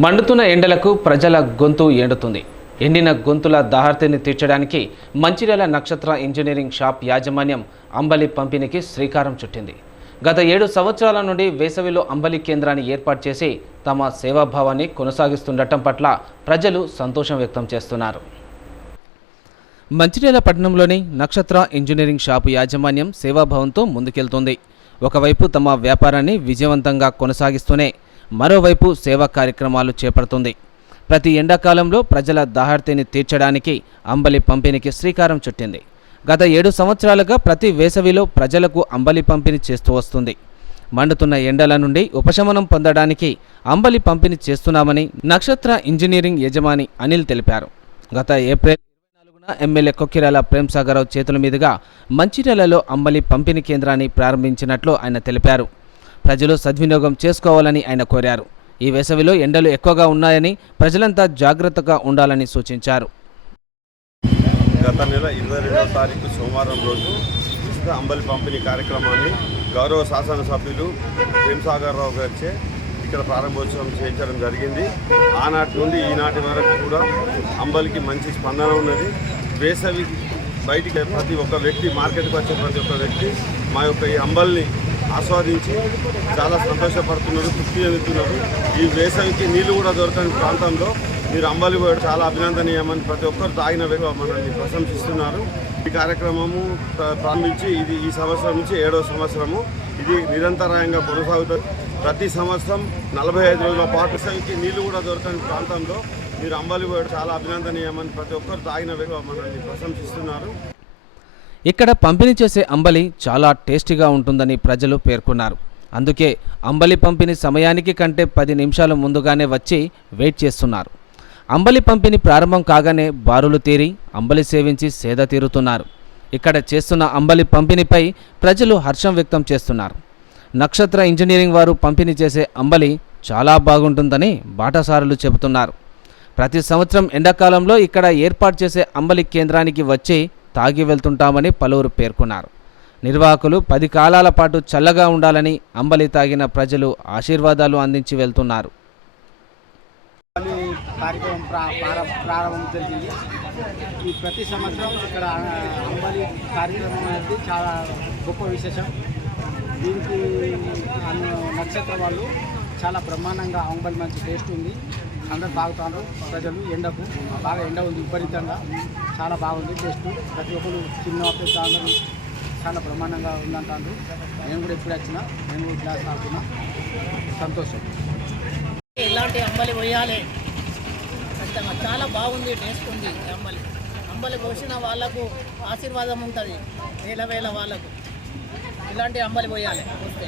మండుతున్న ఎండలకు ప్రజల గొంతు ఎండుతుంది. ఎండిన గొంతుల దాహర్తిని తీర్చడానికి మంచిర్యాల నక్షత్ర ఇంజనీరింగ్ షాప్ యాజమాన్యం అంబలి పంపిణీకి శ్రీకారం చుట్టింది. గత ఏడు సంవత్సరాల నుండి వేసవిలో అంబలి కేంద్రాన్ని ఏర్పాటు చేసి తమ సేవాభావాన్ని కొనసాగిస్తుండటం పట్ల ప్రజలు సంతోషం వ్యక్తం చేస్తున్నారు. మంచిర్యాల పట్టణంలోని నక్షత్ర ఇంజనీరింగ్ షాపు యాజమాన్యం సేవాభావంతో ముందుకెళ్తుంది. ఒకవైపు తమ వ్యాపారాన్ని విజయవంతంగా కొనసాగిస్తూనే మరోవైపు సేవా కార్యక్రమాలు చేపడుతుంది. ప్రతి ఎండాకాలంలో ప్రజల దాహార్తిని తీర్చడానికి అంబలి పంపిణీకి శ్రీకారం చుట్టింది. గత ఏడు సంవత్సరాలుగా ప్రతి వేసవిలో ప్రజలకు అంబలి పంపిణీ చేస్తూ వస్తుంది. మండుతున్న ఎండల నుండి ఉపశమనం పొందడానికి అంబలి పంపిణీ చేస్తున్నామని నక్షత్ర ఇంజనీరింగ్ యజమాని అనిల్ తెలిపారు. గత ఏప్రిల్ నాలుగున ఎమ్మెల్యే కొక్కిరాల ప్రేమ్సాగరావు చేతుల మీదుగా మంచిర్యాలలో అంబలి పంపిణీ కేంద్రాన్ని ప్రారంభించినట్లు ఆయన తెలిపారు. ప్రజలు సద్వినియోగం చేసుకోవాలని ఆయన కోరారు. ఈ వేసవిలో ఎండలు ఎక్కువగా ఉన్నాయని ప్రజలంతా జాగ్రత్తగా ఉండాలని సూచించారు. గత నెల ఇరవై రెండవ తారీఖు సోమవారం రోజు ఉచిత అంబలి పంపిణీ కార్యక్రమాన్ని గౌరవ శాసనసభ్యులు భీమసాగర్ రావు గారిచే ఇక్కడ ప్రారంభోత్సవం చేయించడం జరిగింది. ఆనాటి నుండి ఈనాటి వరకు కూడా అంబలికి మంచి స్పందన ఉన్నది. వేసవి బయటికి ప్రతి ఒక్క వ్యక్తి మార్కెట్కి వచ్చే ప్రతి ఒక్క వ్యక్తి మా యొక్క ఈ అంబల్ని ఆస్వాదించి చాలా సంతోషపడుతున్నారు తృప్తి చెందుతున్నారు. ఈ వేసవికి నీళ్ళు కూడా దొరకని ప్రాంతంలో మీరు అంబాలి పోయడం చాలా అభినందనీయమని ప్రతి ఒక్కరు తాగిన వ్యక్తి మనల్ని ప్రశంసిస్తున్నారు. ఈ కార్యక్రమము ప్ర- ప్రారంభించి ఇది ఈ సంవత్సరం నుంచి ఏడవ సంవత్సరము. ఇది నిరంతరాయంగా కొనసాగుతుంది ప్రతి సంవత్సరం నలభై ఐదు రోజుల పాటు సంఖ్య నీళ్ళు కూడా దొరకని ప్రాంతంలో మీరు అంబాలి పోయడం చాలా అభినందనీయమని ప్రతి ఒక్కరు తాగిన వ్యక్తి మనల్ని ప్రశంసిస్తున్నారు. ఇక్కడ పంపిణీ చేసే అంబలి చాలా టేస్టీగా ఉంటుందని ప్రజలు పేర్కొన్నారు. అందుకే అంబలి పంపిణీ సమయానికి కంటే పది నిమిషాల ముందుగానే వచ్చి వెయిట్ చేస్తున్నారు. అంబలి పంపిణీ ప్రారంభం కాగానే బారులు తీరి అంబలి సేవించి సేద తీరుతున్నారు. ఇక్కడ చేస్తున్న అంబలి పంపిణీపై ప్రజలు హర్షం వ్యక్తం చేస్తున్నారు. నక్షత్ర ఇంజనీరింగ్ వారు పంపిణీ చేసే అంబలి చాలా బాగుంటుందని బాటసారులు చెబుతున్నారు. ప్రతి సంవత్సరం ఎండాకాలంలో ఇక్కడ ఏర్పాటు చేసే అంబలి కేంద్రానికి వచ్చి తాగి వెళ్తుంటామని పలువురు పేర్కొన్నారు. నిర్వాహకులు పది కాలాల పాటు చల్లగా ఉండాలని అంబలి తాగిన ప్రజలు ఆశీర్వాదాలు అందించి వెళ్తున్నారు. కార్యక్రమం ప్రారంభం జరిగింది. ఈ ప్రతి సంవత్సరం ఇక్కడ అంబలి కార్యక్రమం అనేది చాలా గొప్ప విశేషం. దీనికి నక్షత్ర వాళ్ళు చాలా బ్రహ్మాండంగా అంబలి మంచి టేస్ట్ ఉంది. అందరు తాగుతారు ప్రజలు ఎండకు బాగా ఎండ ఉంది విపరీతంగా. చాలా బాగుంది టెస్ట్ ప్రతి ఒక్కరు చిన్న పెద్ద అందరూ చాలా బ్రహ్మాండంగా ఉందంటారు. నేను కూడా ఎప్పుడు వచ్చినా నేను కూడా క్లాస్ తాగుతున్నా. సంతోషం. ఇలాంటి అంబలి పోయాలి? ఖచ్చితంగా చాలా బాగుంది టేస్ట్ ఉంది అమ్మలి అంబలి. అంబలి పోసిన వాళ్ళకు ఆశీర్వాదం ఉంటుంది వేల వేల వాళ్ళకు. ఇలాంటి అంబలి పోయాలి? వస్తే.